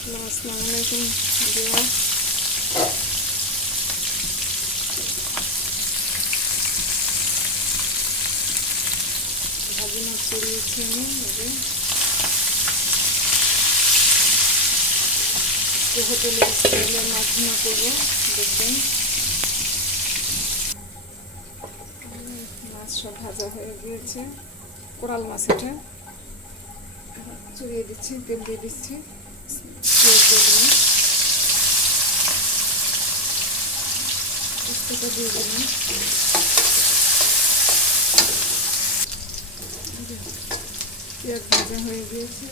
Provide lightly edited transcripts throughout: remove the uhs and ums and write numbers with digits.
আসসালামাইকুম ভিউয়ার্স, ভাজি মাছ চড়িয়েছি আমি। হোটেলে স্টাইলে মাছ ভুনা করবো, দেখবেন। মাছ সব ভাজা হয়ে গিয়েছে, কোরাল মাছ এটা চড়িয়ে দিচ্ছি, তেল দিয়ে দিচ্ছি, পেঁয়াজ দিয়ে দিলাম, পোস্তটা দিয়ে দিলাম, পেঁয়াজ ভাজা হয়ে গিয়েছে।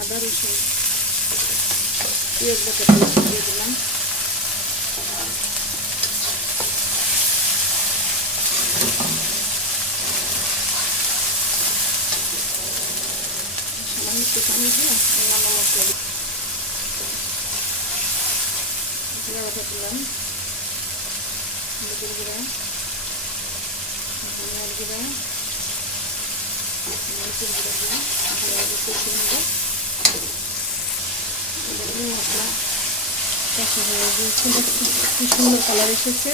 আদা রসুন পেঁয়াজ বাটা দিয়ে দিলাম, সামান্য একটু পানি দিয়ে অন্যান্য মশলা জিরা বাটা দিলাম, হলুদের গুঁড়া, ধনিয়ার গুঁড়া, মরিচের গুঁড়া দিয়ে ভালোভাবে কষিয়ে নেব। মশলা কষা হয়ে গিয়েছে, কি সুন্দর কালার এসেছে।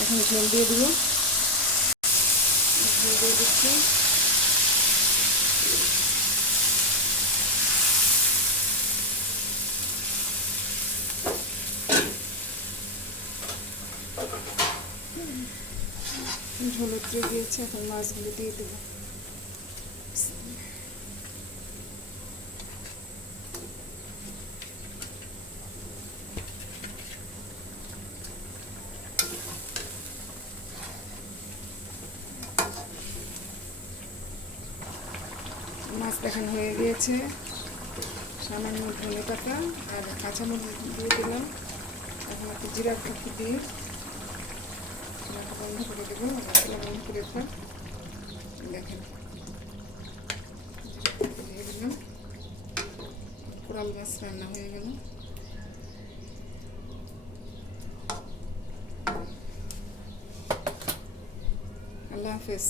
এখন ঝোল দিয়ে দিব, ঝোল দিয়ে দিচ্ছি। ঝোল উতরে গিয়েছে, এখন মাছগুলো দিয়ে দেবো। মাছ দেখানো হয়ে গিয়েছে, সামান্য ধনে পাতা আর কাঁচামরিচ দিয়ে দিলাম। এখন একটু জিরা ফুটি দিয়ে বন্ধ করে দেবো, মশলা বন্ধ করে দেবো। দেখেন, দিয়ে দিলাম, কোরাল মাছ রান্না হয়ে গেল। আল্লাহ হাফেজ।